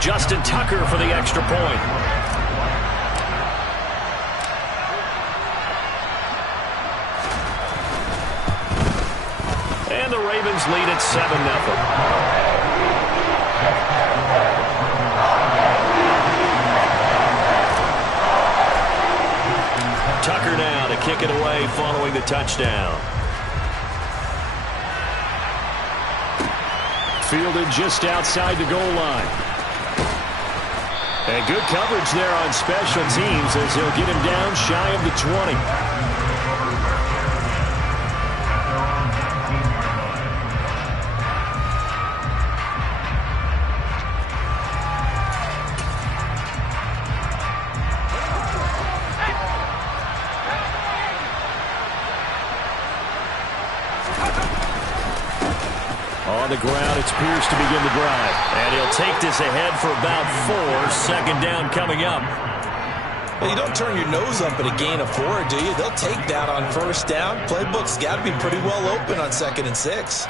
Justin Tucker for the extra point. And the Ravens lead at 7-0. Tucker now to kick it away following the touchdown. Fielded just outside the goal line. And good coverage there on special teams as he'll get him down shy of the 20. On the ground, it's Pierce to begin the drive. And he'll take this ahead for about 4. Second down coming up. Well, you don't turn your nose up at a gain of 4, do you? They'll take that on first down. Playbook's got to be pretty well open on 2nd and 6.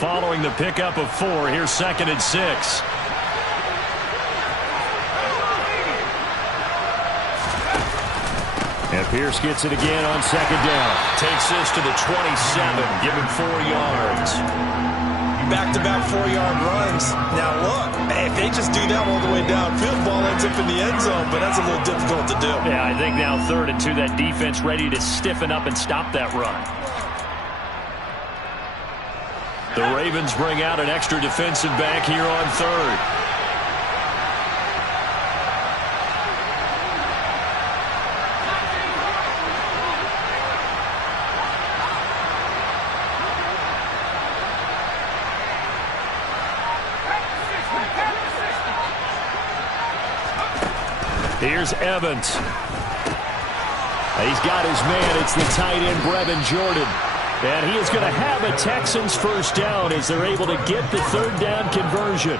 Following the pickup of 4, here's 2nd and 6. And Pierce gets it again on 2nd down. Takes this to the 27, give him 4 yards. Back-to-back 4-yard runs. Now look, if they just do that all the way downfield, ball ends up in the end zone, but that's a little difficult to do. Yeah, I think now 3rd and 2, that defense ready to stiffen up and stop that run. The Ravens bring out an extra defensive back here on 3rd. Here's Evans. He's got his man. It's the tight end, Brevin Jordan. And he is going to have a Texans first down as they're able to get the 3rd down conversion.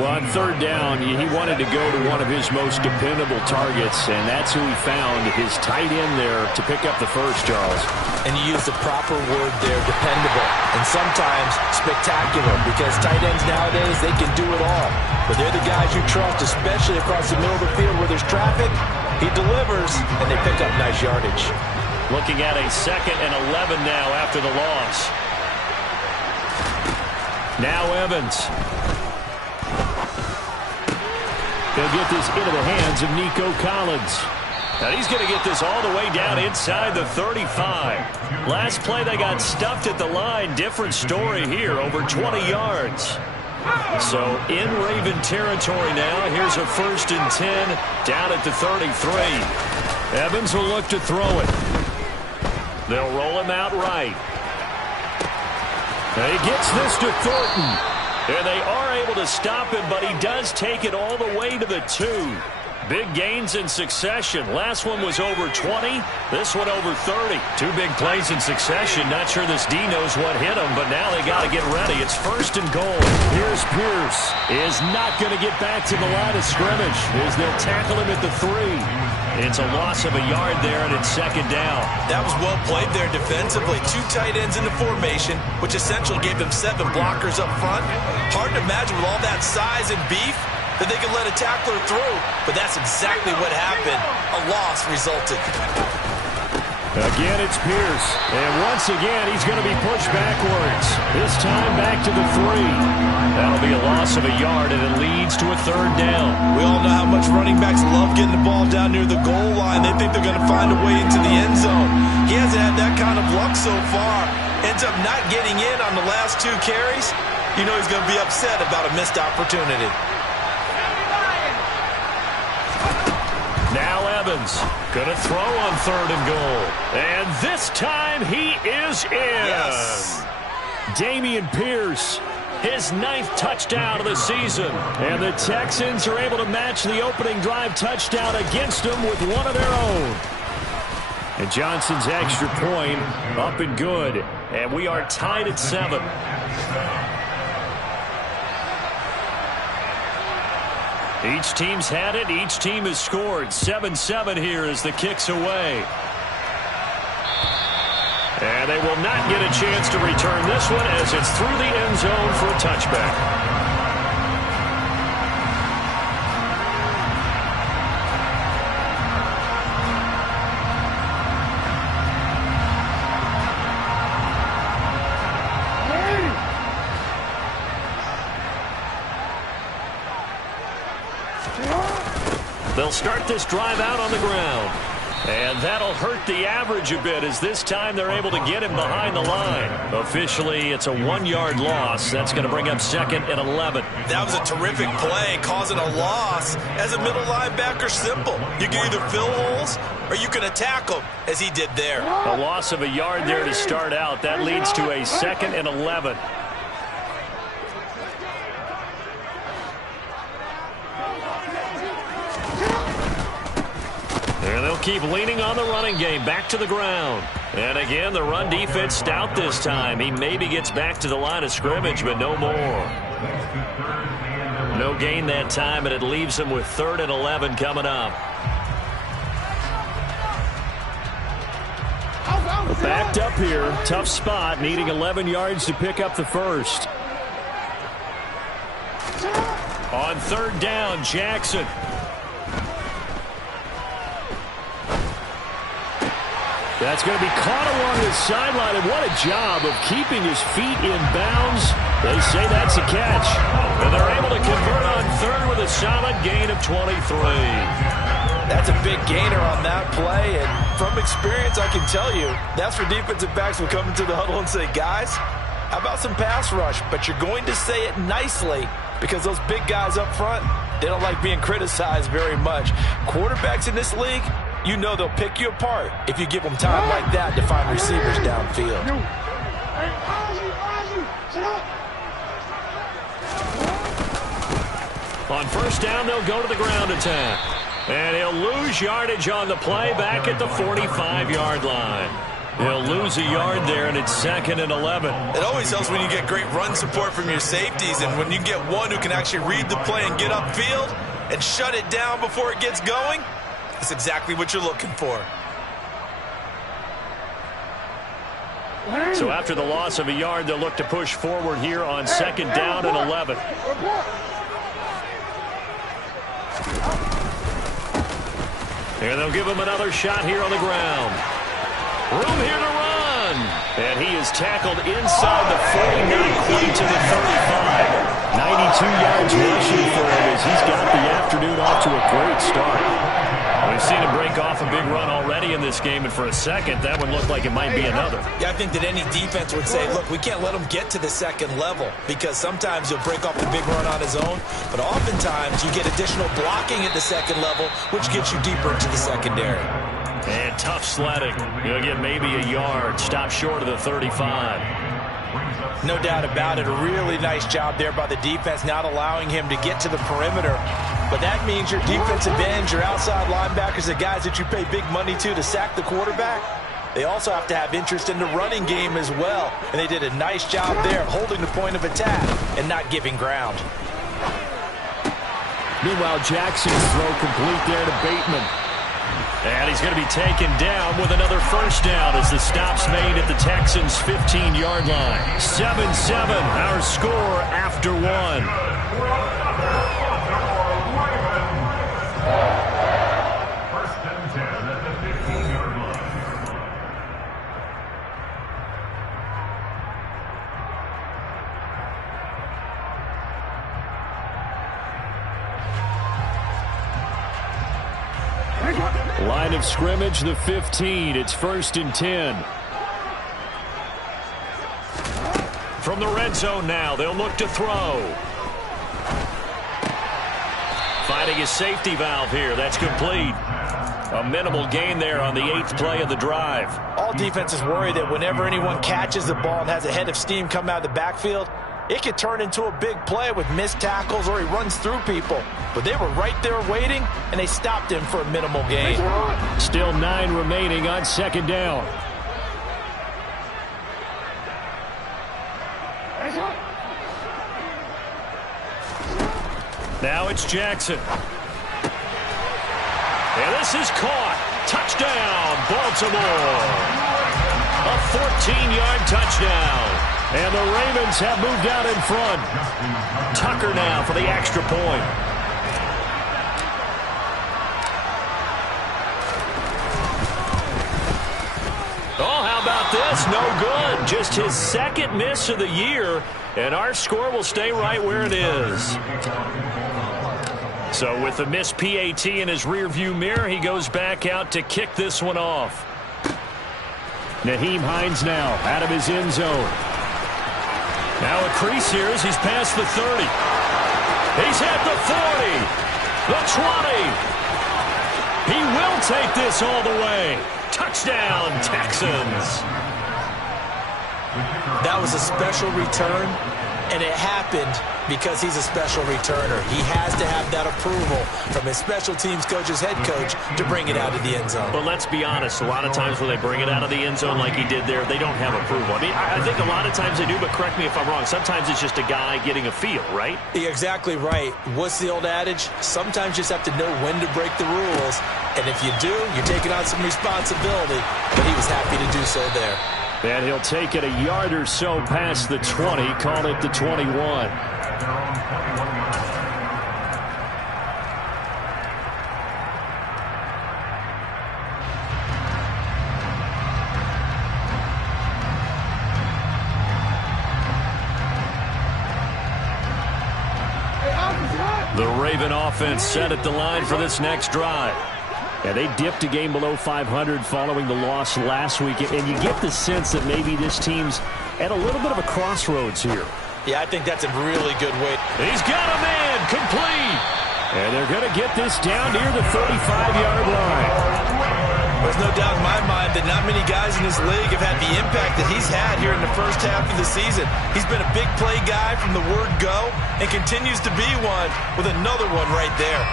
Well, on 3rd down, he wanted to go to one of his most dependable targets, and that's who he found, his tight end there to pick up the first, Charles. And you use the proper word there, dependable, and sometimes spectacular, because tight ends nowadays, they can do it all. But they're the guys you trust, especially across the middle of the field where there's traffic. He delivers, and they pick up nice yardage. Looking at a 2nd and 11 now after the loss. Now Evans. He'll get this into the hands of Nico Collins. Now he's going to get this all the way down inside the 35. Last play they got stuffed at the line. Different story here, over 20 yards. So in Raven territory now. Here's a 1st and 10 down at the 33. Evans will look to throw it. They'll roll him out right. And he gets this to Thornton. And they are able to stop him, but he does take it all the way to the 2. Big gains in succession. Last one was over 20. This one over 30. 2 big plays in succession. Not sure this D knows what hit him, but now they got to get ready. It's 1st and goal. Here's Pierce. Is not going to get back to the line of scrimmage as they'll tackle him at the 3. It's a loss of a yard there, and it's 2nd down. That was well played there defensively. 2 tight ends in the formation, which essentially gave them 7 blockers up front. Hard to imagine with all that size and beef that they could let a tackler through, but that's exactly what happened. A loss resulted. Again, it's Pierce. And once again, he's going to be pushed backwards. This time back to the 3. That'll be a loss of a yard, and it leads to a 3rd down. We all know how much running backs love getting the ball down near the goal line. They think they're going to find a way into the end zone. He hasn't had that kind of luck so far. Ends up not getting in on the last 2 carries. You know he's going to be upset about a missed opportunity. Now Evans going to throw on 3rd and goal. And this time he is in. Yes. Dameon Pierce, his 9th touchdown of the season. And the Texans are able to match the opening drive touchdown against them with one of their own. And Johnson's extra point up and good. And we are tied at 7. Each team's had it. Each team has scored. 7-7 here as the kick's away. And they will not get a chance to return this one as it's through the end zone for a touchback. They'll start this drive out on the ground. And that'll hurt the average a bit as this time they're able to get him behind the line. Officially, it's a 1-yard loss. That's going to bring up 2nd and 11. That was a terrific play, causing a loss. As a middle linebacker, simple. You can either fill holes or you can attack them, as he did there. A loss of a yard there to start out. That leads to a 2nd and 11. And they'll keep leaning on the running game. Back to the ground. And again, the run defense stout this time. He maybe gets back to the line of scrimmage, but no more. No gain that time, and it leaves him with 3rd and 11 coming up. Backed up here. Tough spot, needing 11 yards to pick up the first. On 3rd down, Jackson. That's going to be caught along the sideline, and what a job of keeping his feet in bounds. They say that's a catch. And they're able to convert on 3rd with a solid gain of 23. That's a big gainer on that play, and from experience I can tell you, that's where defensive backs will come into the huddle and say, guys, how about some pass rush? But you're going to say it nicely because those big guys up front, they don't like being criticized very much. Quarterbacks in this league, you know they'll pick you apart if you give them time like that to find receivers downfield. On 1st down, they'll go to the ground attack. And he'll lose yardage on the play back at the 45-yard line. He'll lose a yard there, and it's 2nd and 11. It always helps when you get great run support from your safeties, and when you get one who can actually read the play and get upfield and shut it down before it gets going, that's exactly what you're looking for. So after the loss of a yard, they'll look to push forward here on 2nd down and 11. And they'll give him another shot here on the ground. Room here to run. And he is tackled inside the 40, not quite to the 35. 92 yards rushing for him as he's got the afternoon off to a great start. We've seen him break off a big run already in this game, and for a second, that one looked like it might be another. Yeah, I think that any defense would say, look, we can't let him get to the 2nd level because sometimes he'll break off the big run on his own, but oftentimes you get additional blocking at the 2nd level, which gets you deeper into the secondary. And tough sledding. He'll get maybe a yard. Stop short of the 35. No doubt about it. A really nice job there by the defense, not allowing him to get to the perimeter. But that means your defensive ends, your outside linebackers, the guys that you pay big money to sack the quarterback, they also have to have interest in the running game as well. And they did a nice job there of holding the point of attack and not giving ground. Meanwhile, Jackson's throw complete there to Bateman. And he's going to be taken down with another 1st down as the stop's made at the Texans' 15-yard line. 7-7, our score after 1. Line of scrimmage, the 15. It's 1st and 10. From the red zone now, they'll look to throw. Finding a safety valve here. That's complete. A minimal gain there on the 8th play of the drive. All defenses worry that whenever anyone catches the ball and has a head of steam come out of the backfield, it could turn into a big play with missed tackles or he runs through people. But they were right there waiting, and they stopped him for a minimal gain. Still 9 remaining on 2nd down. Now it's Jackson. And this is caught. Touchdown, Baltimore. A 14-yard touchdown. And the Ravens have moved out in front. Tucker now for the extra point. Oh, how about this? No good. Just his second miss of the year, and our score will stay right where it is. So with the missed PAT in his rearview mirror, he goes back out to kick this one off. Nyheim Hines now out of his end zone. Now a crease here as he's past the 30. He's at the 40. The 20. He will take this all the way. Touchdown, Texans. That was a special return, and it happened because he's a special returner. He has to have that approval from his special teams coach's head coach to bring it out of the end zone. But let's be honest, a lot of times when they bring it out of the end zone like he did there, they don't have approval. I mean, I think a lot of times they do, but correct me if I'm wrong. Sometimes it's just a guy getting a feel, right? You're exactly right. What's the old adage? Sometimes you just have to know when to break the rules, and if you do, you're taking on some responsibility, but he was happy to do so there. And he'll take it a yard or so past the 20, call it the 21. The Raven offense set at the line for this next drive. And they dipped a game below 500 following the loss last week. And you get the sense that maybe this team's at a little bit of a crossroads here. Yeah, I think that's a really good way. He's got a man complete. And they're going to get this down near the 35-yard line. There's no doubt in my mind that not many guys in this league have had the impact that he's had here in the first half of the season. He's been a big play guy from the word go and continues to be one with another one right there.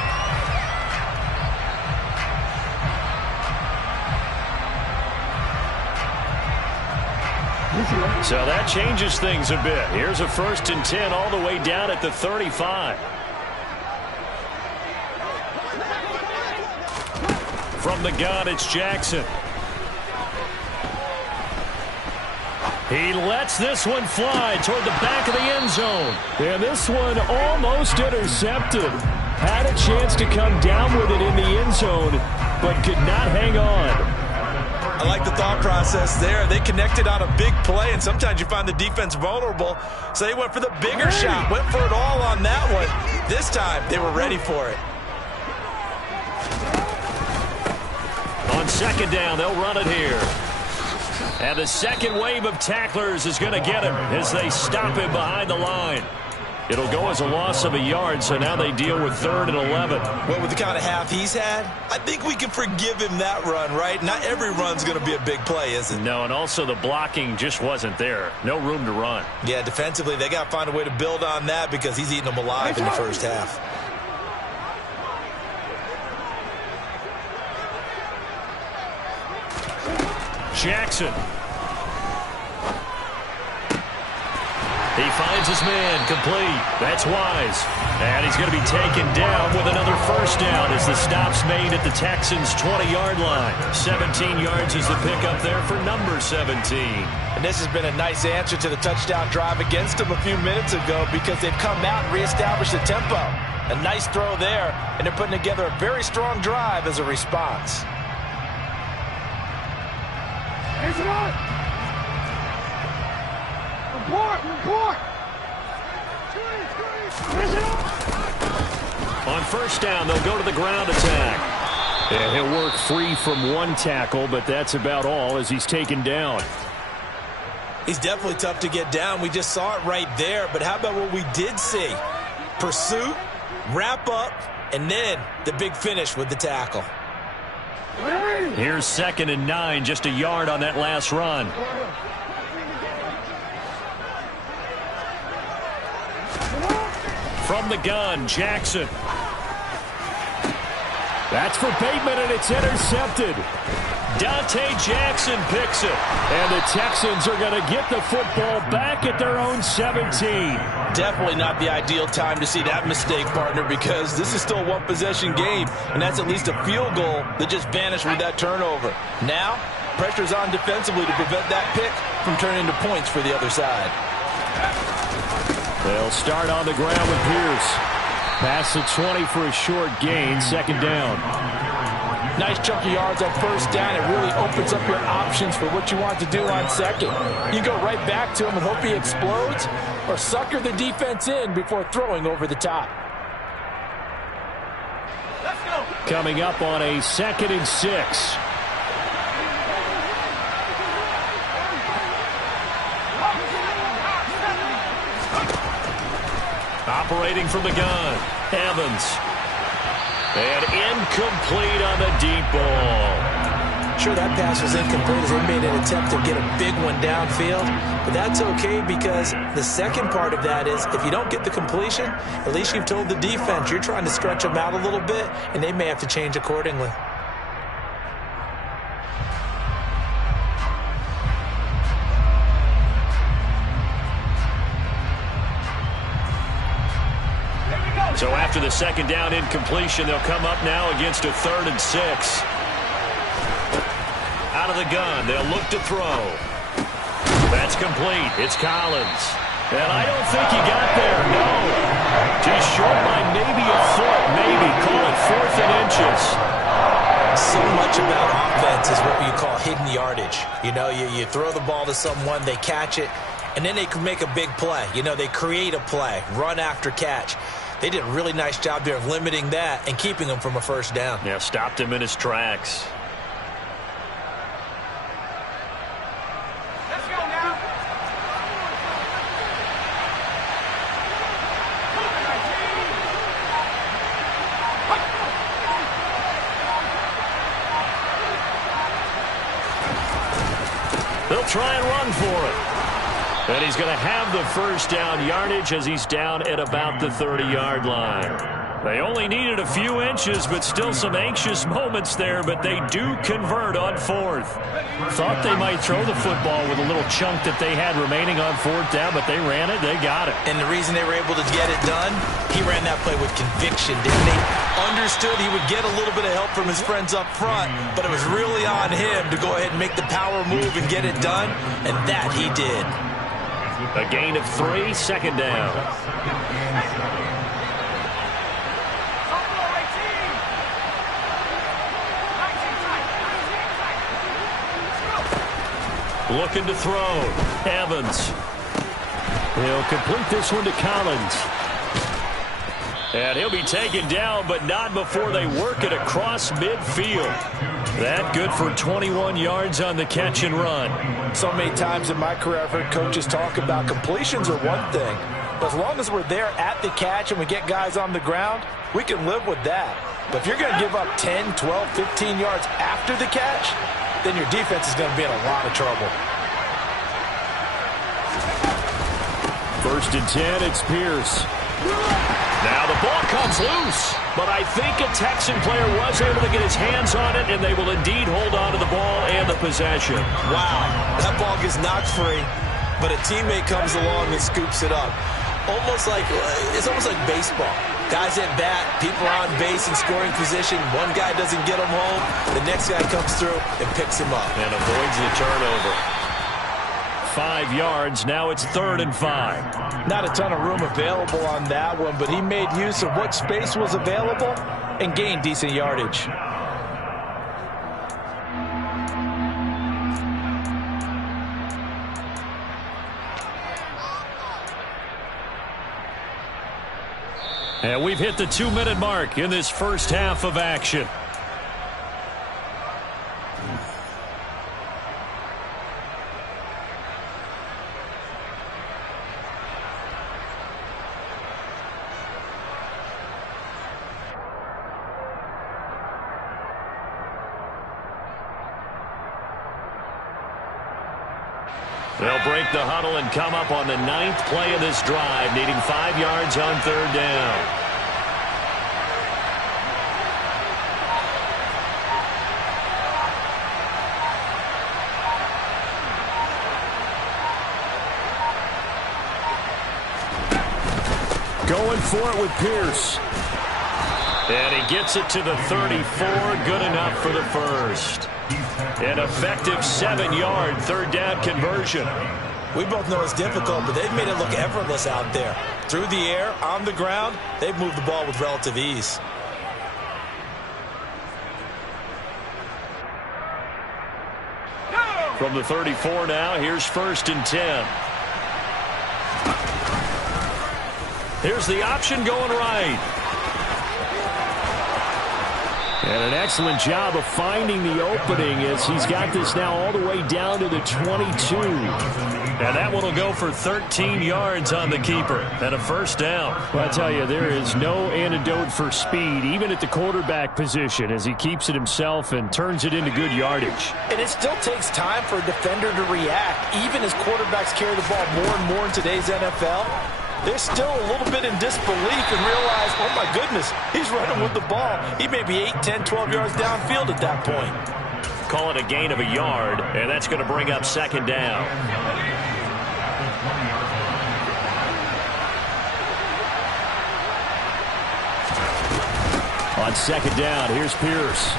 So that changes things a bit. Here's a 1st and 10 all the way down at the 35. From the gun, it's Jackson. He lets this one fly toward the back of the end zone. And this one almost intercepted. Had a chance to come down with it in the end zone, but could not hang on. I like the thought process there. They connected on a big play, and sometimes you find the defense vulnerable. So they went for the bigger shot, went for it all on that one. This time, they were ready for it. On 2nd down, they'll run it here. And the second wave of tacklers is going to get him as they stop him behind the line. It'll go as a loss of a yard, so now they deal with 3rd and 11. Well, with the kind of half he's had, I think we can forgive him that run, right? Not every run's going to be a big play, is it? No, and also the blocking just wasn't there. No room to run. Yeah, defensively, they got to find a way to build on that because he's eating them alive in the first half. Jackson. He finds his man complete. That's Wise. And he's going to be taken down with another 1st down as the stop's made at the Texans' 20-yard line. 17 yards is the pickup there for number 17. And this has been a nice answer to the touchdown drive against them a few minutes ago because they've come out and reestablished the tempo. A nice throw there, and they're putting together a very strong drive as a response. Report! On 1st down, they'll go to the ground attack. And he'll work free from one tackle, but that's about all as he's taken down. He's definitely tough to get down. We just saw it right there. But how about what we did see? Pursuit, wrap up, and then the big finish with the tackle. Here's 2nd and 9, just a yard on that last run. From the gun, Jackson. That's for Bateman, and it's intercepted. Dante Jackson picks it. And the Texans are going to get the football back at their own 17. Definitely not the ideal time to see that mistake, partner, because this is still a one-possession game, and that's at least a field goal that just vanished with that turnover. Now, pressure's on defensively to prevent that pick from turning into points for the other side. They'll start on the ground with Pierce. Pass the 20 for a short gain, second down. Nice chunk of yards on first down. It really opens up your options for what you want to do on second. You go right back to him and hope he explodes, or sucker the defense in before throwing over the top. Let's go. Coming up on a 2nd and 6. Operating from the gun, Evans. And incomplete on the deep ball. Sure, that pass was incomplete as they made an attempt to get a big one downfield. But that's okay because the second part of that is if you don't get the completion, at least you've told the defense you're trying to stretch them out a little bit, and they may have to change accordingly. So after the second down incompletion, they'll come up now against a 3rd and 6. Out of the gun, they'll look to throw. That's complete. It's Collins. And I don't think he got there, no. Just short by maybe a foot, maybe. Call it 4th and inches. So much about offense is what you call hidden yardage. You know, you throw the ball to someone, they catch it, and then they can make a big play. You know, they create a play, run after catch. They did a really nice job there of limiting that and keeping him from a first down. Yeah, stopped him in his tracks. Let's go now. They'll try and run for it. And he's going to have the first down yardage as he's down at about the 30-yard line. They only needed a few inches, but still some anxious moments there, but they do convert on 4th. Thought they might throw the football with a little chunk that they had remaining on 4th down, but they ran it, they got it. And the reason they were able to get it done, he ran that play with conviction, didn't he? Understood he would get a little bit of help from his friends up front, but it was really on him to go ahead and make the power move and get it done, and that he did. A gain of 3, second down. Looking to throw. Evans. He'll complete this one to Collins. And he'll be taken down, but not before they work it across midfield. That good for 21 yards on the catch and run. So many times in my career I've heard coaches talk about completions are one thing. But as long as we're there at the catch and we get guys on the ground, we can live with that. But if you're going to give up 10, 12, 15 yards after the catch, then your defense is going to be in a lot of trouble. 1st and 10, it's Pierce. Now the ball comes loose, but I think a Texan player was able to get his hands on it, and they will indeed hold on to the ball and the possession. Wow, that ball gets knocked free, but a teammate comes along and scoops it up. It's almost like baseball. Guys at bat, people are on base in scoring position. One guy doesn't get him home, the next guy comes through and picks him up. And avoids the turnover. 5 yards, now it's 3rd and 5. Not a ton of room available on that one, but he made use of what space was available and gained decent yardage. And we've hit the 2-minute mark in this first half of action. They'll break the huddle and come up on the 9th play of this drive, needing 5 yards on 3rd down. Going for it with Pierce. And he gets it to the 34. Good enough for the first. An effective 7-yard third down conversion. We both know it's difficult, but they've made it look effortless out there. Through the air, on the ground, they've moved the ball with relative ease. From the 34 now, here's 1st and 10. Here's the option going right. And an excellent job of finding the opening as he's got this now all the way down to the 22. And that one will go for 13 yards on the keeper and a first down. Well, I tell you, there is no antidote for speed, even at the quarterback position, as he keeps it himself and turns it into good yardage. And it still takes time for a defender to react, even as quarterbacks carry the ball more and more in today's NFL. They're still a little bit in disbelief and realize, oh my goodness, he's running with the ball. He may be 8, 10, 12 yards downfield at that point. Call it a gain of a yard, and that's going to bring up 2nd down. On 2nd down, here's Pierce.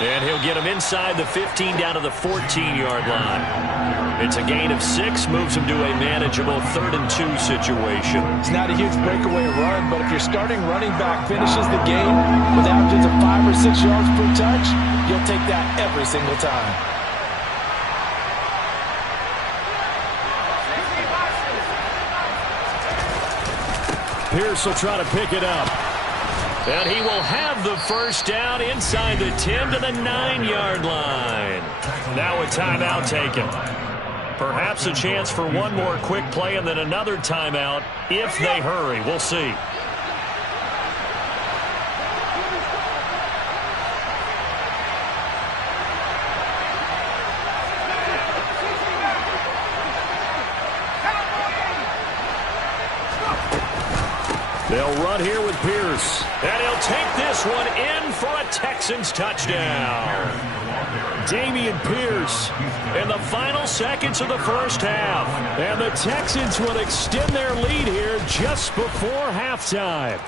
And he'll get him inside the 15 down to the 14-yard line. It's a gain of 6, moves him to a manageable 3rd and 2 situation. It's not a huge breakaway run, but if your starting running back finishes the game with averages of 5 or 6 yards per touch, you'll take that every single time. Pierce will try to pick it up. And he will have the first down inside the 10 to the 9-yard line. Now a timeout taken. Perhaps a chance for one more quick play and then another timeout if they hurry. We'll see. They'll run here with Pierce. And he'll take this one in for a Texans touchdown. Dameon Pierce in the final seconds of the first half. And the Texans will extend their lead here just before halftime.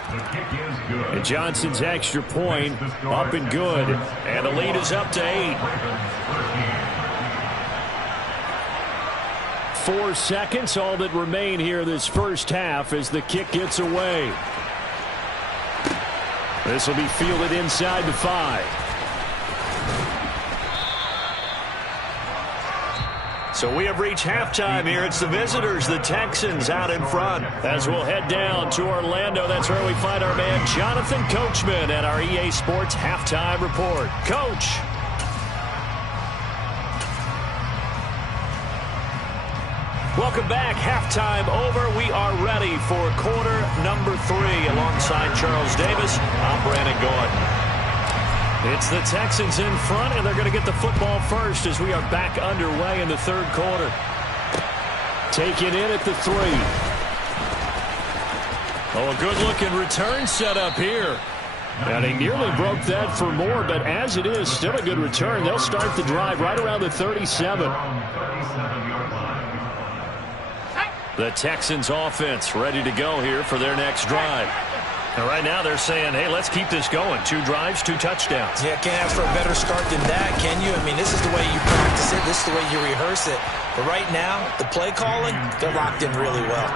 And Johnson's extra point up and good. And the lead is up to 8. 4 seconds, all that remain here this first half as the kick gets away. This will be fielded inside the 5. So we have reached halftime here. It's the visitors, the Texans, out in front. As we'll head down to Orlando, that's where we find our man Jonathan Coachman at our EA Sports Halftime Report. Coach. Welcome back. Halftime over. We are ready for quarter number 3. Alongside Charles Davis, I'm Brandon Gordon. It's the Texans in front, and they're going to get the football first as we are back underway in the 3rd quarter. Taken in at the 3. Oh, a good-looking return set up here. And he nearly broke that for more, but as it is, still a good return. They'll start the drive right around the 37. The Texans offense ready to go here for their next drive. And right now they're saying, hey, let's keep this going. 2 drives, 2 touchdowns. Yeah, can't ask for a better start than that, can you? I mean, this is the way you practice it. This is the way you rehearse it. But right now, the play calling, they're locked in really well.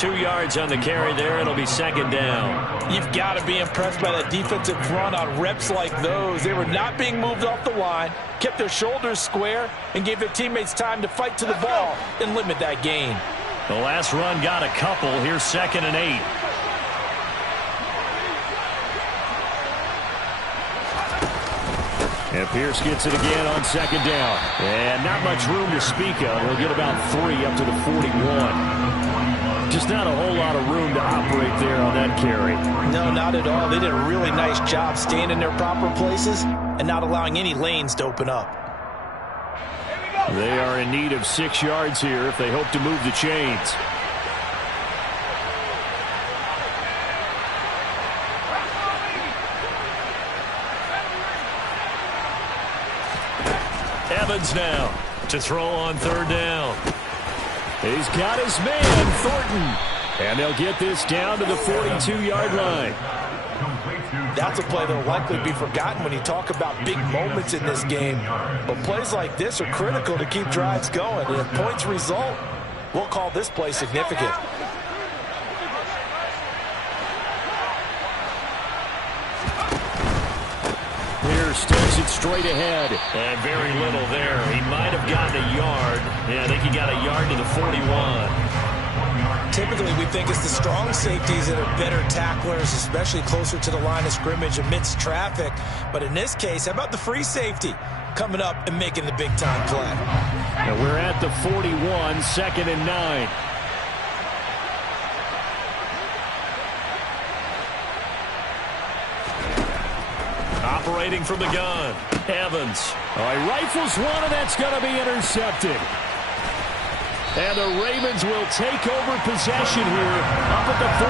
2 yards on the carry there. It'll be 2nd down. You've got to be impressed by that defensive front on reps like those. They were not being moved off the line, kept their shoulders square, and gave their teammates time to fight to the ball and limit that gain. The last run got a couple. Here's 2nd and 8. And Pierce gets it again on 2nd down. And not much room to speak of. He'll get about 3 up to the 41. Just not a whole lot of room to operate there on that carry. No, not at all. They did a really nice job staying in their proper places and not allowing any lanes to open up. They are in need of 6 yards here if they hope to move the chains. Evans now to throw on 3rd down. He's got his man, Thornton. And they'll get this down to the 42-yard line. That's a play that will likely be forgotten when you talk about big moments in this game. But plays like this are critical to keep drives going. And if points result, we'll call this play significant. Sticks it straight ahead. And very little there. He might have gotten a yard. Yeah, I think he got a yard to the 41. Typically, we think it's the strong safeties that are better tacklers, especially closer to the line of scrimmage amidst traffic. But in this case, how about the free safety coming up and making the big-time play? And we're at the 41, 2nd and 9. Operating from the gun, Evans. All right, rifles one, and that's going to be intercepted. And the Ravens will take over possession here up at the 44.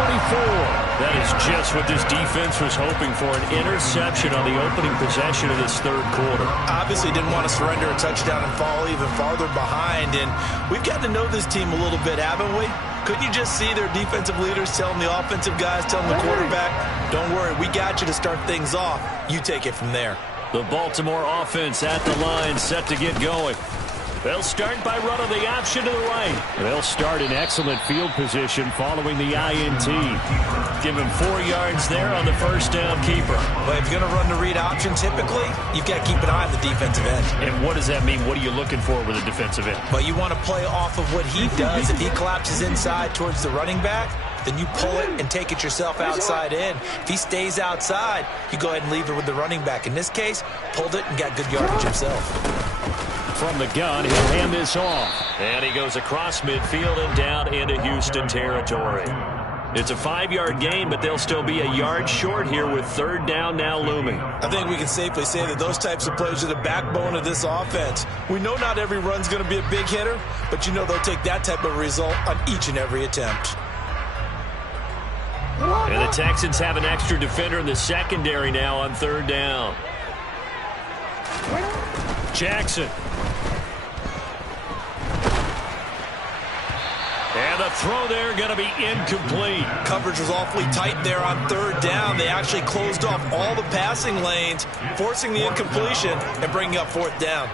That is just what this defense was hoping for, an interception on the opening possession of this third quarter. Obviously didn't want to surrender a touchdown and fall even farther behind. And we've gotten to know this team a little bit, haven't we? Couldn't you just see their defensive leaders telling the offensive guys, telling the quarterback, don't worry, we got you to start things off. You take it from there. The Baltimore offense at the line, set to get going. They'll start by running the option to the right. They'll start in excellent field position following the INT. Give him 4 yards there on the first down keeper. But if you're going to run the read option, typically, you've got to keep an eye on the defensive end. And what does that mean? What are you looking for with a defensive end? But you want to play off of what he does. If he collapses inside towards the running back, then you pull it and take it yourself outside in. If he stays outside, you go ahead and leave it with the running back. In this case, pulled it and got good yardage himself. From the gun, he'll hand this off. And he goes across midfield and down into Houston territory. It's a 5-yard gain, but they'll still be a yard short here with 3rd down now looming. I think we can safely say that those types of plays are the backbone of this offense. We know not every run's going to be a big hitter, but you know they'll take that type of result on each and every attempt. And the Texans have an extra defender in the secondary now on 3rd down. Jackson. And the throw there going to be incomplete. Coverage was awfully tight there on 3rd down. They actually closed off all the passing lanes, forcing the incompletion and bringing up 4th down.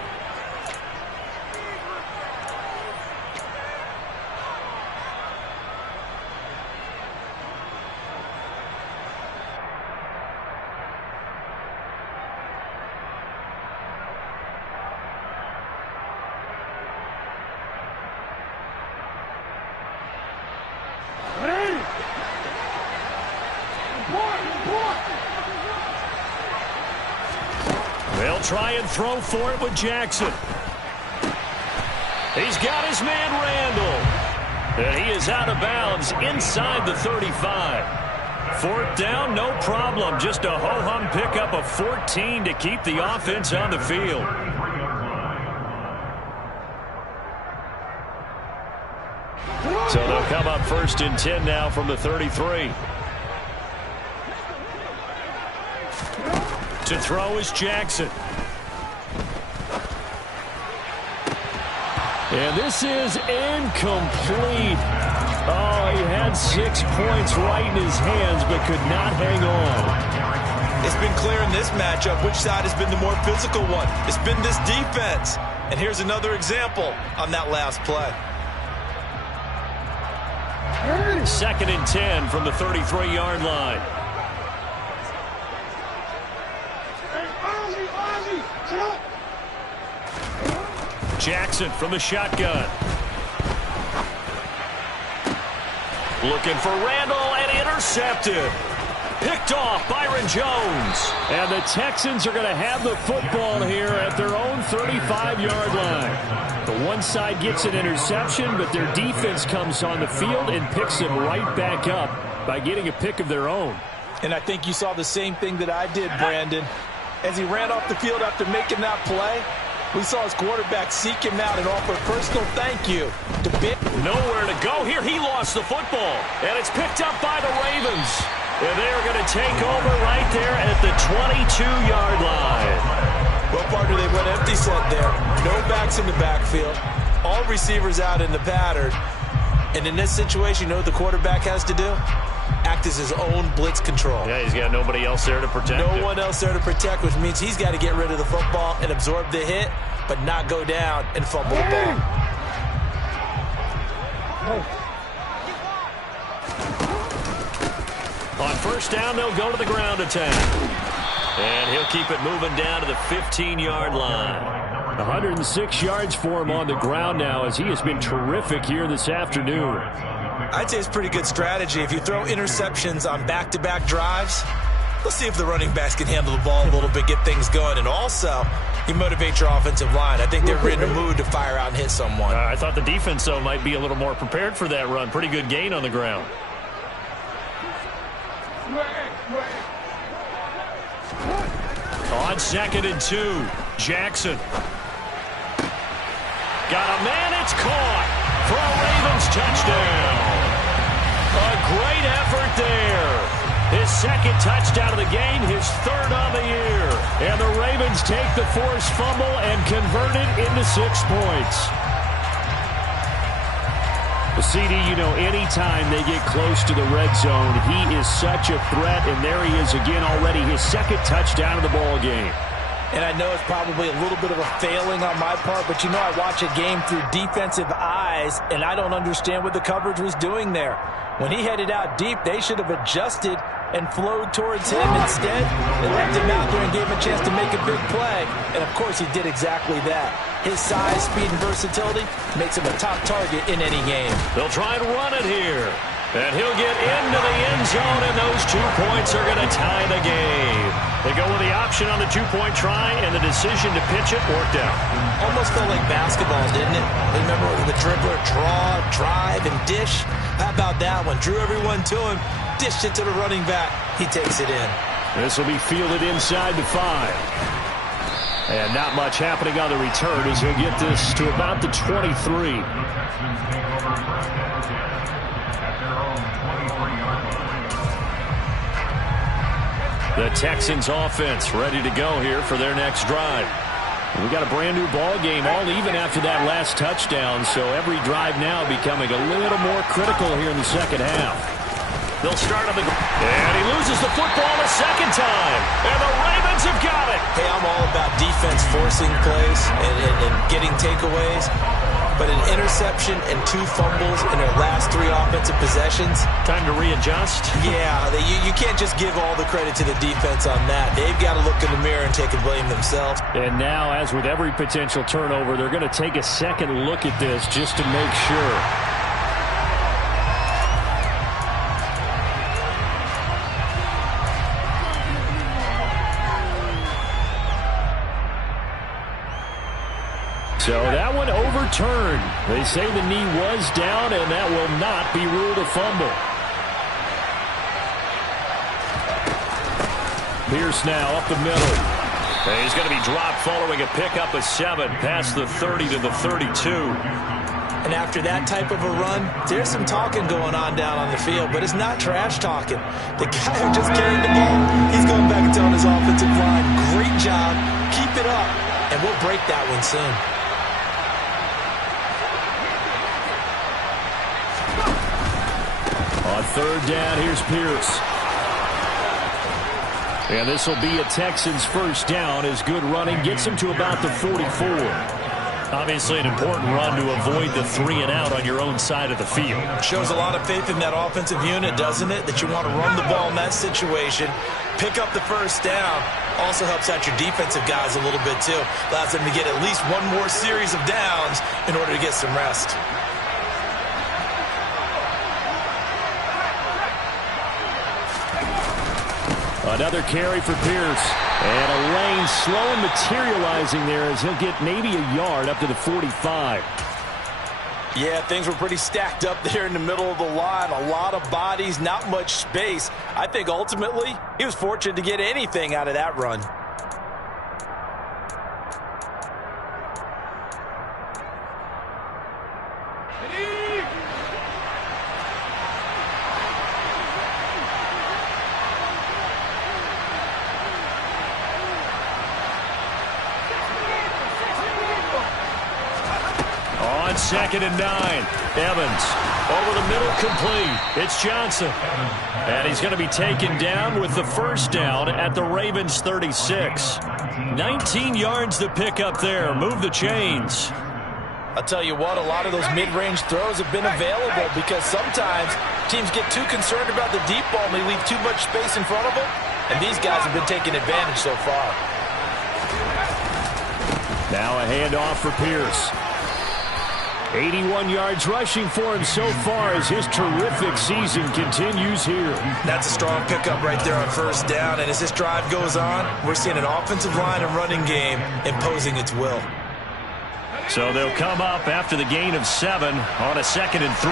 They'll try and throw for it with Jackson. He's got his man Randall. And he is out of bounds inside the 35. 4th down, no problem. Just a ho-hum pickup of 14 to keep the offense on the field. So they'll come up 1st and 10 now from the 33. To throw is Jackson. And this is incomplete. Oh, he had 6 points right in his hands, but could not hang on. It's been clear in this matchup which side has been the more physical one. It's been this defense. And here's another example on that last play. 2nd and 10 from the 33-yard line. Jackson from the shotgun. Looking for Randall and intercepted. Picked off Byron Jones. And the Texans are going to have the football here at their own 35-yard line. The one side gets an interception, but their defense comes on the field and picks them right back up by getting a pick of their own. And I think you saw the same thing that I did, Brandon. As he ran off the field after making that play, we saw his quarterback seek him out and offer a personal thank you to Ben. Nowhere to go here. He lost the football. And it's picked up by the Ravens. And they're going to take over right there at the 22-yard line. Well, partner, they went empty set there. No backs in the backfield. All receivers out in the pattern. And in this situation, you know what the quarterback has to do? Act as his own blitz control. Yeah, he's got nobody else there to protect him. No one else there to protect, which means he's got to get rid of the football and absorb the hit, but not go down and fumble the ball. On first down, they'll go to the ground attack. And he'll keep it moving down to the 15-yard line. 106 yards for him on the ground now, as he has been terrific here this afternoon. I'd say it's pretty good strategy. If you throw interceptions on back-to-back drives, let's see if the running backs can handle the ball a little bit, get things going. And also, you motivate your offensive line. I think they're in a mood to fire out and hit someone. I thought the defense, though, might be a little more prepared for that run. Pretty good gain on the ground. On 2nd and 2, Jackson. Got a man, it's caught for a Ravens touchdown. A great effort there. His second touchdown of the game, his third on the year. And the Ravens take the forced fumble and convert it into 6 points. CD, you know, anytime they get close to the red zone, he is such a threat, and there he is again already, his second touchdown of the ball game. And I know it's probably a little bit of a failing on my part, but you know I watch a game through defensive eyes, and I don't understand what the coverage was doing there. When he headed out deep, they should have adjusted and flowed towards him. Instead, they left him out there and gave him a chance to make a big play. And, of course, he did exactly that. His size, speed, and versatility makes him a top target in any game. They'll try and run it here. And he'll get into the end zone, and those 2 points are going to tie the game. They go with the option on the 2-point try, and the decision to pitch it worked out. Almost felt like basketball, didn't it? Remember the dribbler, draw, drive, and dish? How about that one? Drew everyone to him, dished it to the running back. He takes it in. This will be fielded inside the 5. And not much happening on the return as he'll get this to about the 23. The Texans offense ready to go here for their next drive. We got a brand new ball game, all even after that last touchdown, so every drive now becoming a little more critical here in the second half. They'll start on the ground, and he loses the football a second time, and the Ravens have got it. Hey, I'm all about defense forcing plays and getting takeaways. But an interception and 2 fumbles in their last 3 offensive possessions. Time to readjust. Yeah, you can't just give all the credit to the defense on that. They've got to look in the mirror and take the blame themselves. And now, as with every potential turnover, they're going to take a second look at this just to make sure. So that one overturned. They say the knee was down, and that will not be ruled a fumble. Pierce now up the middle. And he's going to be dropped following a pickup of 7 past the 30 to the 32. And after that type of a run, there's some talking going on down on the field, but it's not trash talking. The guy who just carried the ball, he's going back and telling his offensive line, great job, keep it up, and we'll break that one soon. On third down, here's Pierce. And this will be a Texans first down as good running gets him to about the 44. Obviously an important run to avoid the 3-and-out on your own side of the field. Shows a lot of faith in that offensive unit, doesn't it? That you want to run the ball in that situation, pick up the first down. Also helps out your defensive guys a little bit too. Allows them to get at least one more series of downs in order to get some rest. Another carry for Pierce. And a lane slow and materializing there as he'll get maybe a yard up to the 45. Yeah, things were pretty stacked up there in the middle of the line. A lot of bodies, not much space. I think ultimately he was fortunate to get anything out of that run. On 2nd and 9, Evans. Over the middle, complete. It's Johnson. And he's going to be taken down with the first down at the Ravens' 36. 19 yards to pick up there. Move the chains. I'll tell you what, a lot of those mid-range throws have been available because sometimes teams get too concerned about the deep ball and they leave too much space in front of them. And these guys have been taking advantage so far. Now a handoff for Pierce. 81 yards rushing for him so far as his terrific season continues here. That's a strong pickup right there on first down. And as this drive goes on, we're seeing an offensive line and running game imposing its will. So they'll come up after the gain of 7 on a 2nd and 3.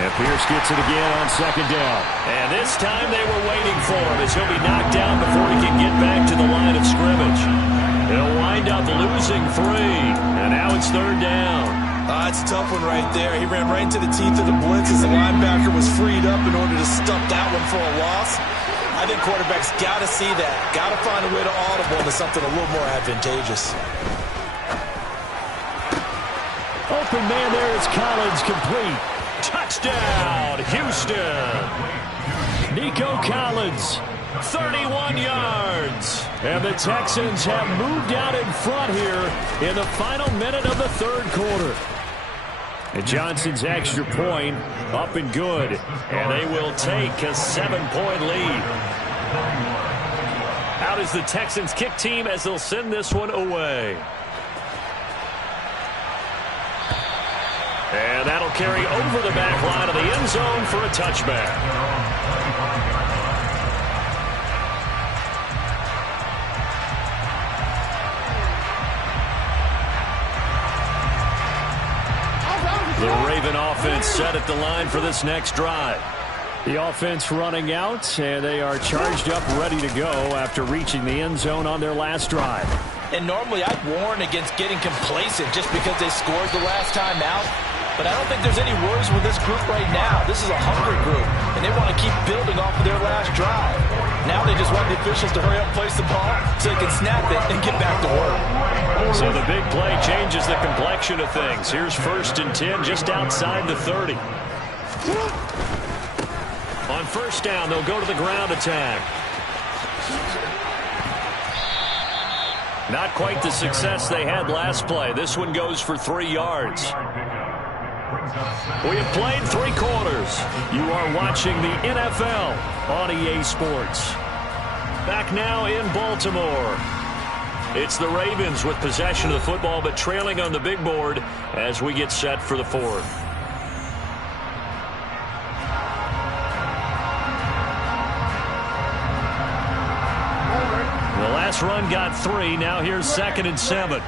And Pierce gets it again on 2nd down. And this time they were waiting for him as he'll be knocked down before he can get back to the line of scrimmage. They'll wind up losing 3. And now it's 3rd down. It's a tough one right there. He ran right into the teeth of the blitz as the linebacker was freed up in order to stuff that one for a loss. I think quarterbacks got to see that. Got to find a way to audible into something a little more advantageous. Open man there is Collins, complete. Touchdown, Houston. Nico Collins, 31 yards. And the Texans have moved out in front here in the final minute of the 3rd quarter. And Johnson's extra point up and good. And they will take a 7-point lead. Out is the Texans kick team as they'll send this one away. And that'll carry over the back line of the end zone for a touchback. The Raven offense set at the line for this next drive. The offense running out, and they are charged up, ready to go after reaching the end zone on their last drive. And normally I'd warn against getting complacent just because they scored the last time out. But I don't think there's any worries with this group right now. This is a hungry group, and they want to keep building off of their last drive. Now they just want the officials to hurry up and place the ball so they can snap it and get back to work. So the big play changes the complexion of things. Here's 1st and 10 just outside the 30. On first down, they'll go to the ground attack. Not quite the success they had last play. This one goes for 3 yards. We have played 3 quarters. You are watching the NFL on EA Sports. Back now in Baltimore. It's the Ravens with possession of the football, but trailing on the big board as we get set for the 4th. The last run got 3. Now here's 2nd and 7.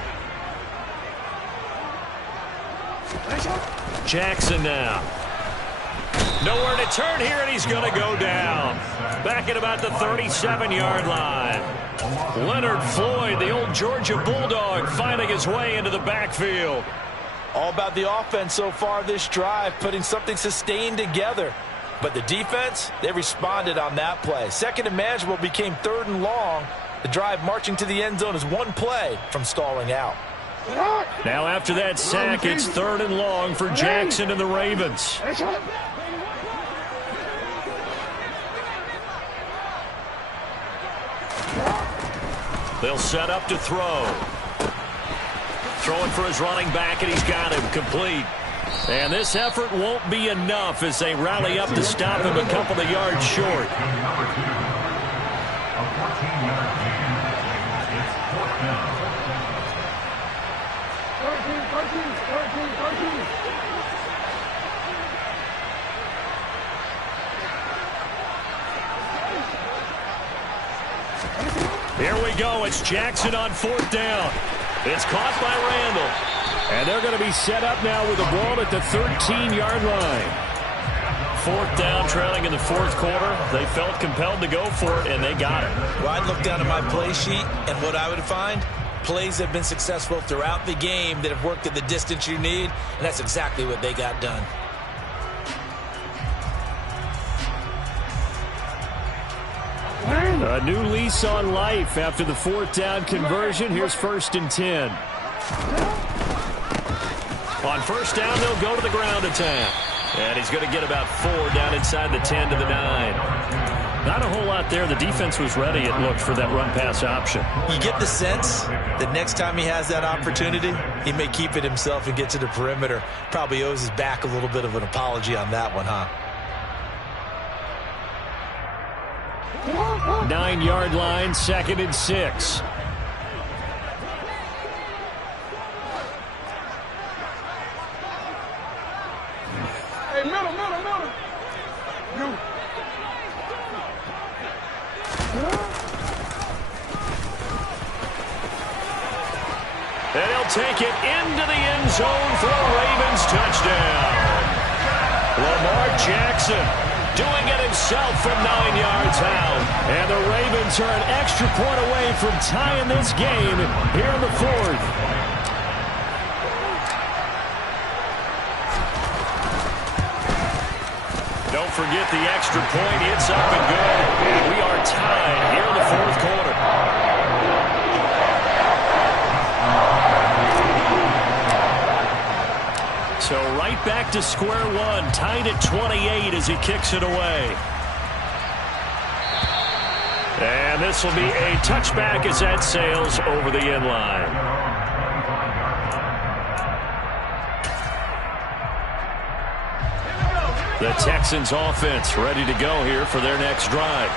Jackson now. Nowhere to turn here, and he's going to go down. Back at about the 37-yard line. Leonard Floyd, the old Georgia Bulldog, finding his way into the backfield. All about the offense so far this drive, putting something sustained together. But the defense, they responded on that play. 2nd and manageable became 3rd and long. The drive marching to the end zone is 1 play from stalling out. Now after that sack, it's 3rd and long for Jackson and the Ravens. They'll set up to throw. Throwing for his running back, and he's got him complete. And this effort won't be enough as they rally up to stop him a couple of yards short. Here we go. It's Jackson on 4th down. It's caught by Randall. And they're going to be set up now with the ball at the 13-yard line. 4th down, trailing in the 4th quarter. They felt compelled to go for it, and they got it. Well, I'd look down at my play sheet, and what I would find, plays have been successful throughout the game that have worked at the distance you need, and that's exactly what they got done. A new lease on life after the 4th down conversion. Here's 1st and 10. On 1st down, they'll go to the ground attack. And he's going to get about 4 down inside the 10 to the 9. Not a whole lot there. The defense was ready, it looked, for that run-pass option. You get the sense that next time he has that opportunity, he may keep it himself and get to the perimeter. Probably owes his back a little bit of an apology on that one, huh? 9-yard line, 2nd and 6. Hey, middle. You. And he'll take it into the end zone for a Ravens touchdown. Lamar Jackson doing it himself from 9 yards out. And the Ravens are an extra point away from tying this game here in the 4th. Don't forget the extra point. It's up and good. And we are tied here in the 4th quarter. So right back to square one, tied at 28 as he kicks it away. And this will be a touchback as that sails over the end line. The Texans offense ready to go here for their next drive.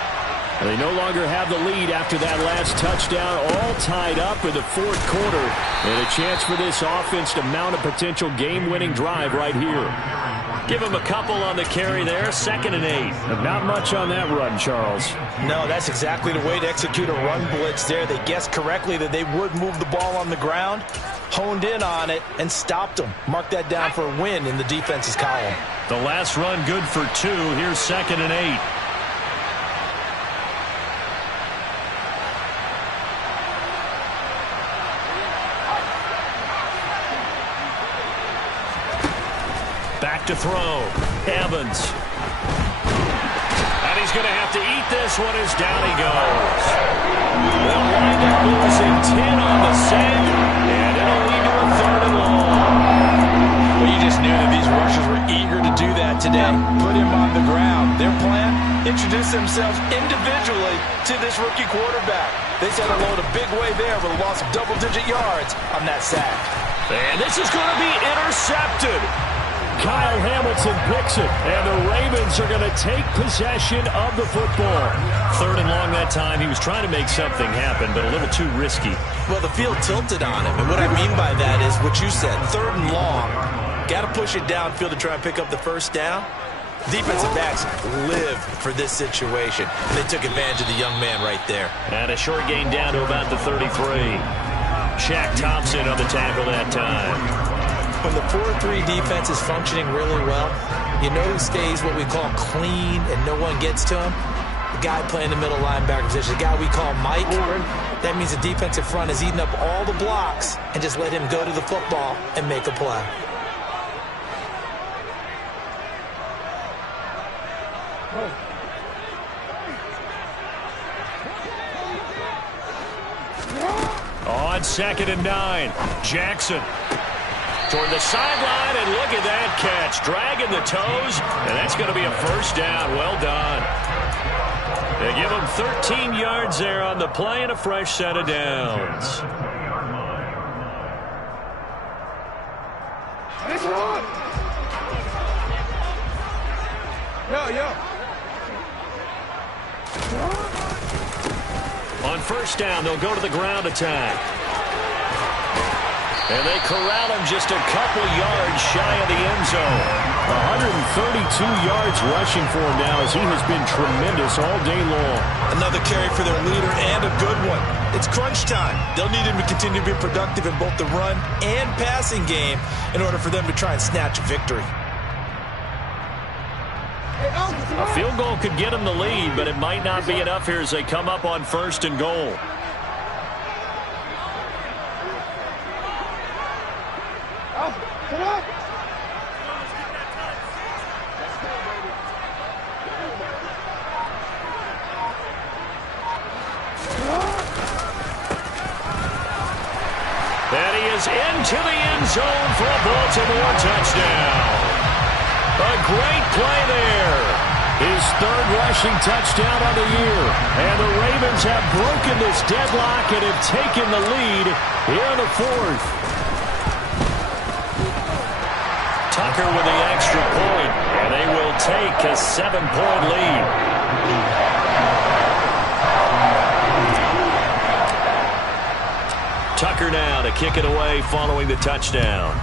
And they no longer have the lead after that last touchdown, all tied up in the 4th quarter. And a chance for this offense to mount a potential game-winning drive right here. Give him a couple on the carry there, 2nd and 8. And not much on that run, Charles. No, that's exactly the way to execute a run blitz there. They guessed correctly that they would move the ball on the ground, honed in on it, and stopped them. Mark that down for a win in the defense's column. The last run good for 2. Here's 2nd and 8. Back to throw. Evans. And he's going to have to eat this one as down he goes. They'll wind up losing 10 on the send, and it'll lead to a 3rd and long. Well, you just knew that these rushers were eager to do that today. Put him on the ground. Their plan? Introduce themselves individually to this rookie quarterback. They said hello to big way there with a loss of double-digit yards on that sack. And this is going to be intercepted. Kyle Hamilton picks it, and the Ravens are going to take possession of the football. 3rd and long that time. He was trying to make something happen, but a little too risky. Well, the field tilted on him, and what I mean by that is what you said, 3rd and long. Got to push it downfield to try and pick up the 1st down. Defensive backs live for this situation. They took advantage of the young man right there. And a short gain down to about the 33. Shaq Thompson on the tackle that time. When the 4-3 defense is functioning really well, you know who stays what we call clean and no one gets to him? The guy playing the middle linebacker position, the guy we call Mike. That means the defensive front is eating up all the blocks and just let him go to the football and make a play. On 2nd and 9, Jackson toward the sideline, and look at that catch. Dragging the toes, and that's going to be a 1st down. Well done. They give him 13 yards there on the play and a fresh set of downs. On 1st down, they'll go to the ground attack. And they corral him just a couple yards shy of the end zone. 132 yards rushing for him now as he has been tremendous all day long. Another carry for their leader and a good one. It's crunch time. They'll need him to continue to be productive in both the run and passing game in order for them to try and snatch a victory. A field goal could get them the lead, but it might not be enough here as they come up on 1st and goal. is into the end zone for a Baltimore touchdown. A great play there. His third rushing touchdown on the year. And the Ravens have broken this deadlock and have taken the lead here in the fourth. Tucker with the extra point, and they will take a 7-point lead. Tucker now to kick it away following the touchdown.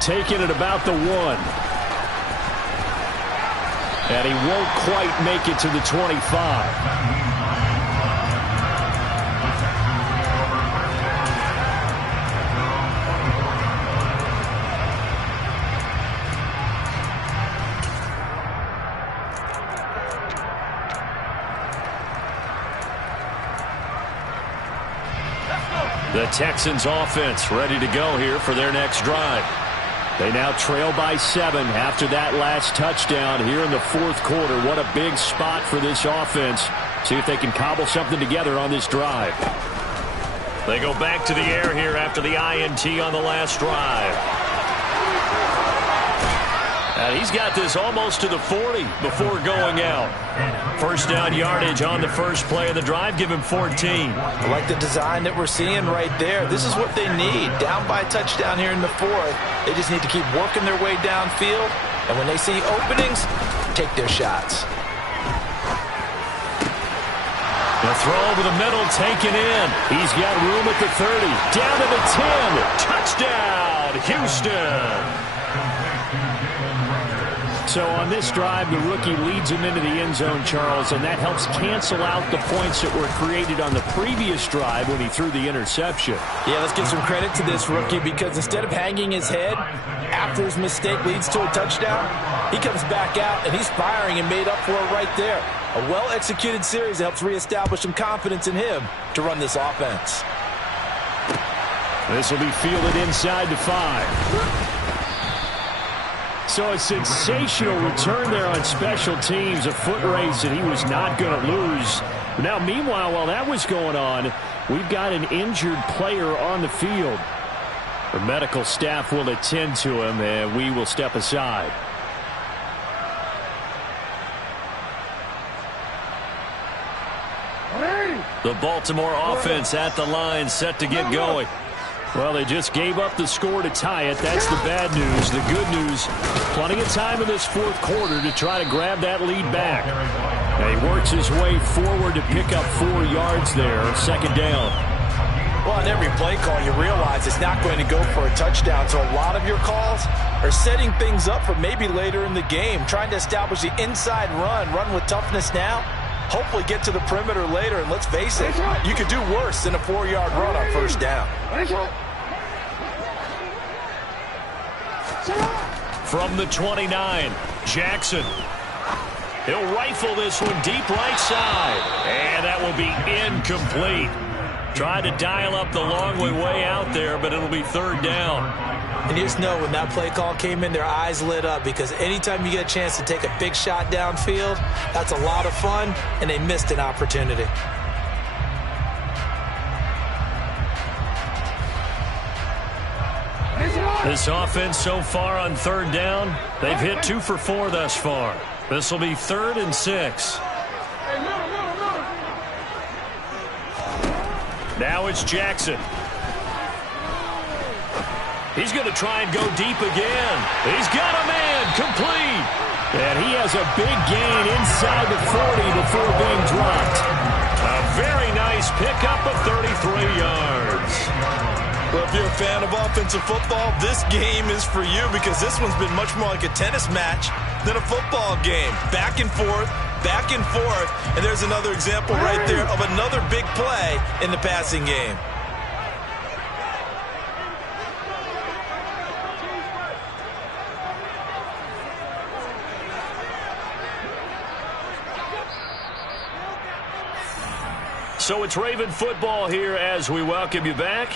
Taking it about the 1. And he won't quite make it to the 25. The Texans offense ready to go here for their next drive. They now trail by 7 after that last touchdown here in the fourth quarter. What a big spot for this offense. See if they can cobble something together on this drive. They go back to the air here after the INT on the last drive. And he's got this almost to the 40 before going out. First down yardage on the first play of the drive. Give him 14. I like the design that we're seeing right there. This is what they need. Down by a touchdown here in the fourth. They just need to keep working their way downfield. And when they see openings, take their shots. The throw over the middle taken in. He's got room at the 30. Down to the 10. Touchdown, Houston. So on this drive, the rookie leads him into the end zone, Charles, and that helps cancel out the points that were created on the previous drive when he threw the interception. Yeah, let's give some credit to this rookie because instead of hanging his head after his mistake leads to a touchdown, he comes back out and he's firing and made up for it right there. A well-executed series that helps reestablish some confidence in him to run this offense. This will be fielded inside the 5. So a sensational return there on special teams, a foot race that he was not going to lose. Now, meanwhile, while that was going on, we've got an injured player on the field. The medical staff will attend to him, and we will step aside. The Baltimore offense at the line, set to get going. Well, they just gave up the score to tie it. That's the bad news. The good news, plenty of time in this fourth quarter to try to grab that lead back. And he works his way forward to pick up 4 yards there, second down. Well, on every play call, you realize it's not going to go for a touchdown. So a lot of your calls are setting things up for maybe later in the game, trying to establish the inside run with toughness now, hopefully get to the perimeter later. And let's face it, you could do worse than a 4-yard run on first down. From the 29, Jackson. He'll rifle this one deep right side. And that will be incomplete. Tried to dial up the long way out there, but it'll be third down. And you just know when that play call came in, their eyes lit up because anytime you get a chance to take a big shot downfield, that's a lot of fun, and they missed an opportunity. This offense so far on third down, they've hit 2 for 4 thus far. This will be 3rd and 6. Now it's Jackson. He's going to try and go deep again. He's got a man, complete. And he has a big gain inside the 40 before being dropped. A very nice pickup of 33 yards. Well, if you're a fan of offensive football, this game is for you because this one's been much more like a tennis match than a football game. Back and forth, and there's another example right there of another big play in the passing game. So it's Raven football here as we welcome you back.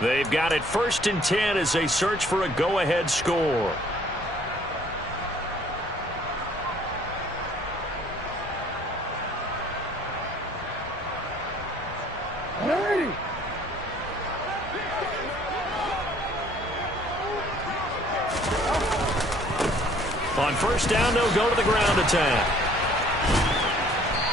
They've got it 1st and 10 as they search for a go-ahead score. On first down, they'll go to the ground attack.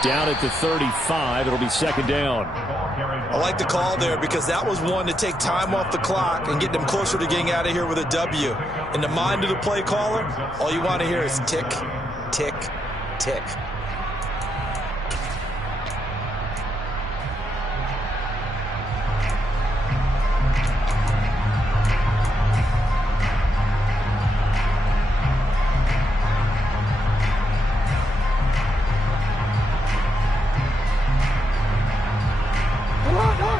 Down at the 35, it'll be second down. I like the call there because that was one to take time off the clock and get them closer to getting out of here with a W. In the mind of the play caller, all you want to hear is tick, tick, tick.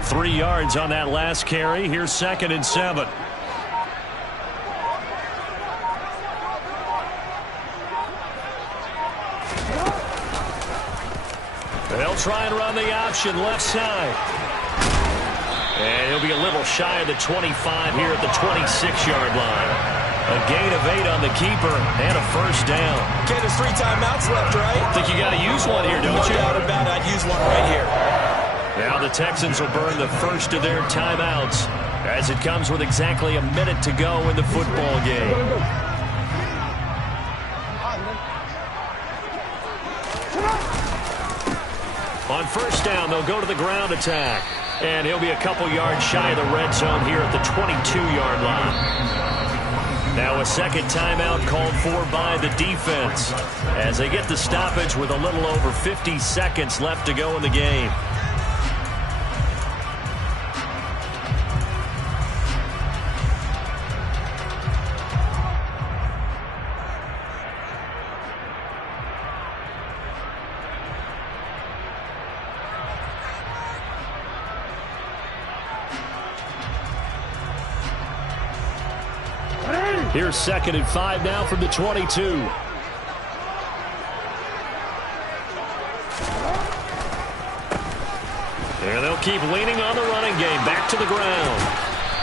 Three yards on that last carry. Here's second and 7. They'll try and run the option left side. And he'll be a little shy of the 25 here at the 26-yard line. A gain of 8 on the keeper and a first down. Okay, there's 3 timeouts left, right? Think you got to use one here, don't you? No doubt about it. I'd use one right here. Now the Texans will burn the first of their timeouts as it comes with exactly a minute to go in the football game. On first down, they'll go to the ground attack. And he'll be a couple yards shy of the red zone here at the 22-yard line. Now a second timeout called for by the defense as they get the stoppage with a little over 50 seconds left to go in the game. Here's second and 5 now from the 22. And they'll keep leaning on the running game. Back to the ground.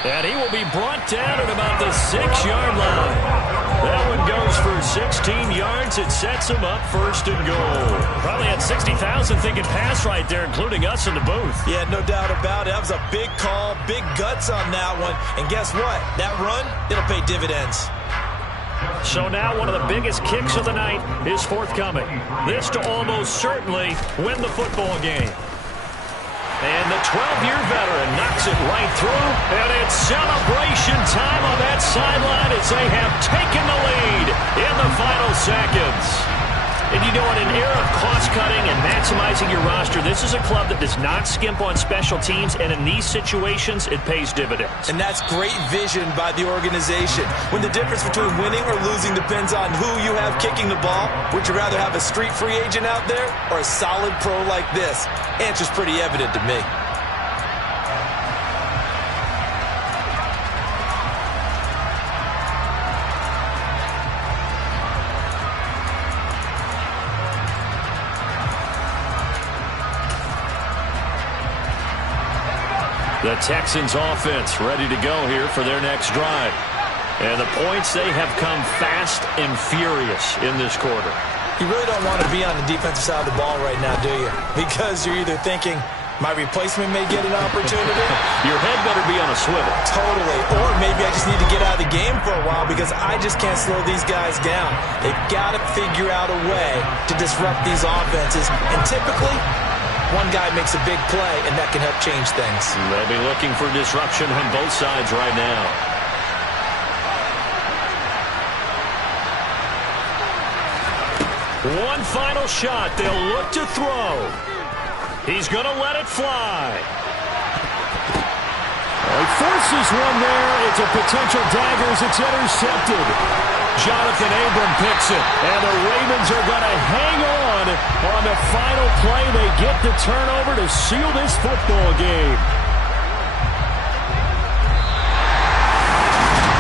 And he will be brought down at about the 6-yard line. That one goes for 16 yards. It sets him up first and goal. Probably had 60,000 thinking pass right there, including us in the booth. Yeah, no doubt about it. That was a big call, big guts on that one. And guess what? That run, it'll pay dividends. So now one of the biggest kicks of the night is forthcoming. This to almost certainly win the football game. And the 12-year veteran knocks it right through, and it's celebration time on that sideline as they have taken the lead in the final seconds. And you know, in an era of cost-cutting and maximizing your roster, this is a club that does not skimp on special teams, and in these situations, it pays dividends. And that's great vision by the organization. When the difference between winning or losing depends on who you have kicking the ball, would you rather have a street free agent out there or a solid pro like this? Answer's pretty evident to me. The Texans offense ready to go here for their next drive. And the points, they have come fast and furious in this quarter. You really don't want to be on the defensive side of the ball right now, do you? Because you're either thinking, my replacement may get an opportunity. Your head better be on a swivel. Totally. Or maybe I just need to get out of the game for a while because I just can't slow these guys down. They've got to figure out a way to disrupt these offenses. And typically, one guy makes a big play, and that can help change things. They'll be looking for disruption on both sides right now. One final shot. They'll look to throw. He's going to let it fly. He forces one there. It's a potential dagger as it's intercepted. Jonathan Abram picks it, and the Ravens are going to hang on the final play. They get the turnover to seal this football game.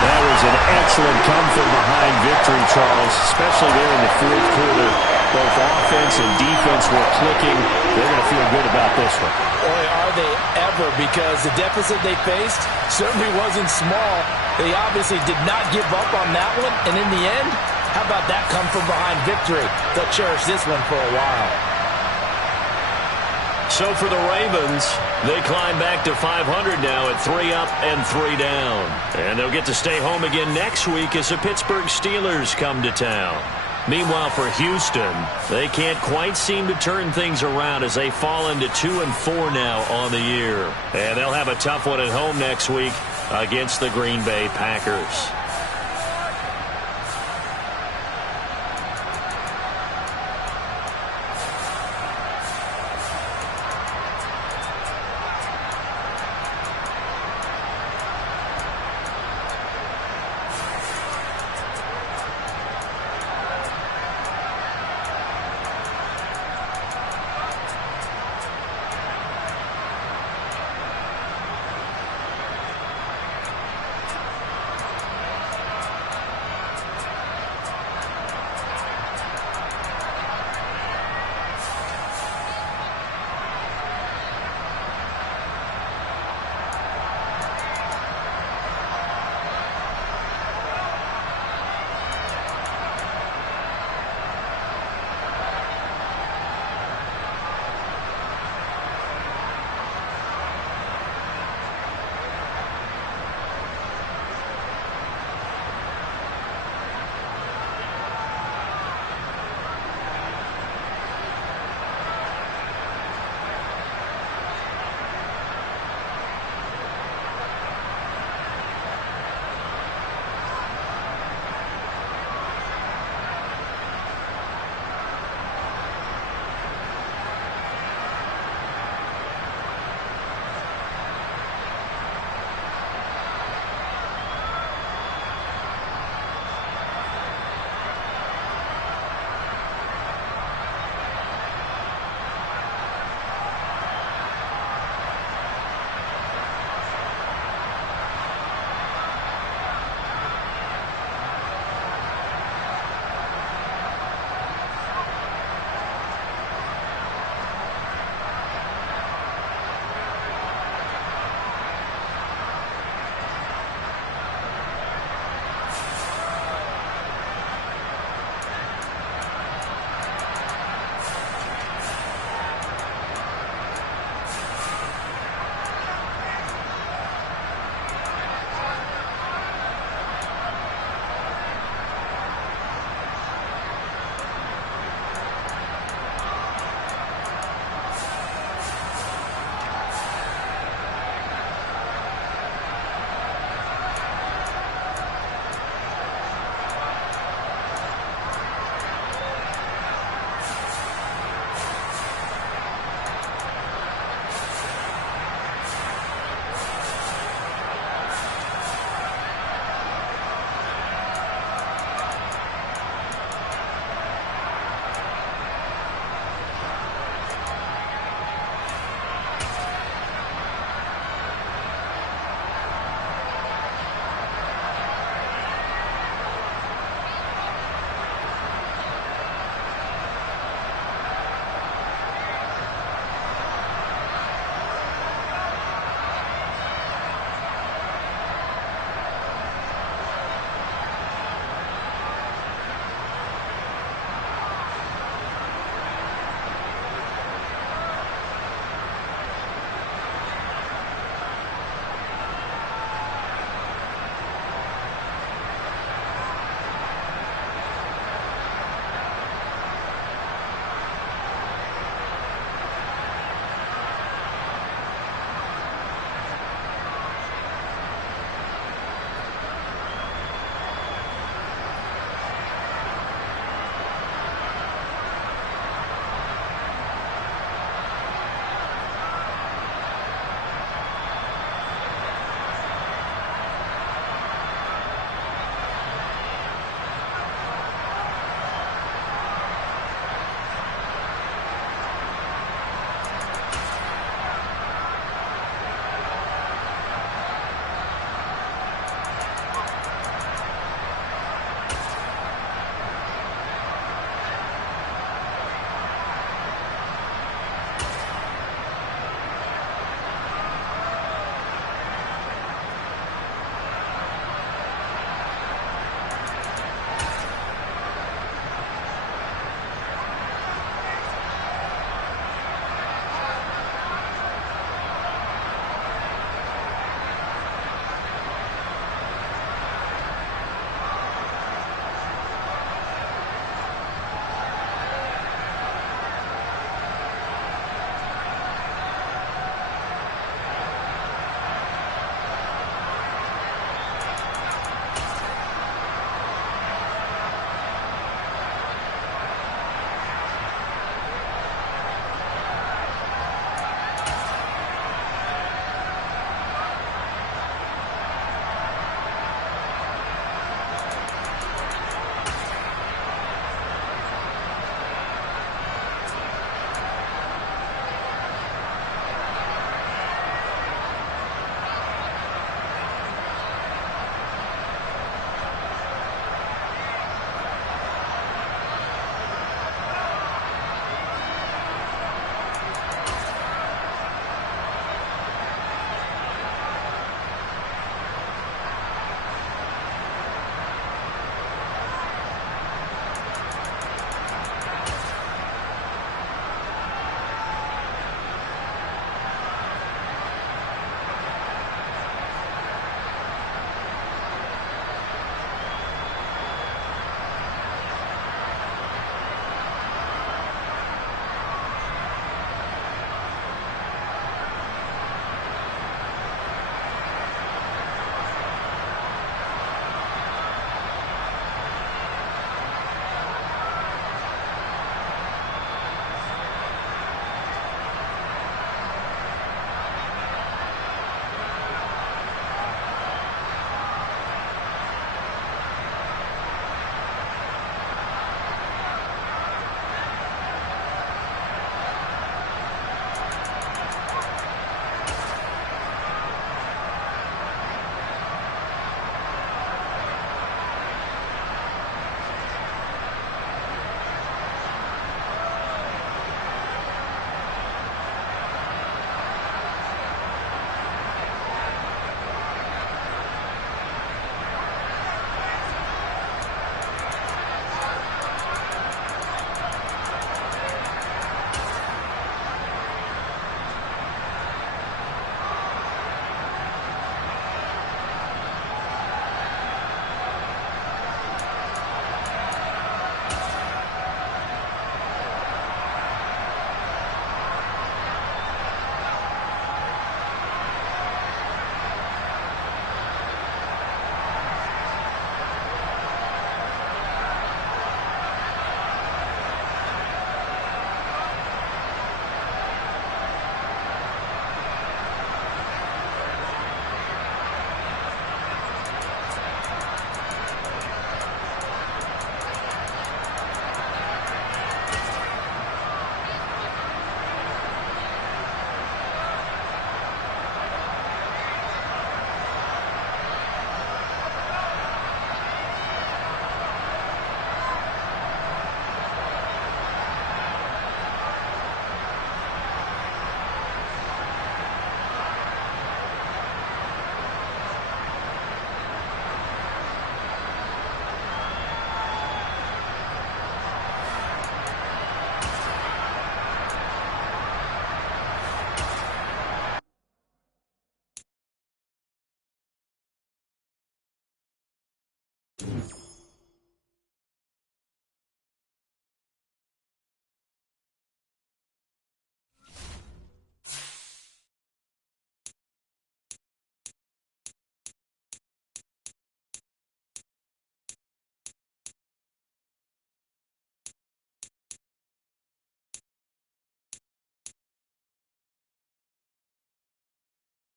That was an excellent come-from-behind victory, Charles, especially there in the fourth quarter. Both offense and defense were clicking. They're going to feel good about this one. Boy, are they ever, because the deficit they faced certainly wasn't small. They obviously did not give up on that one, and in the end, how about that come-from-behind victory? They'll cherish this one for a while. So for the Ravens, they climb back to 500 now at 3 up and 3 down. And they'll get to stay home again next week as the Pittsburgh Steelers come to town. Meanwhile, for Houston, they can't quite seem to turn things around as they fall into 2-4 now on the year. And they'll have a tough one at home next week against the Green Bay Packers.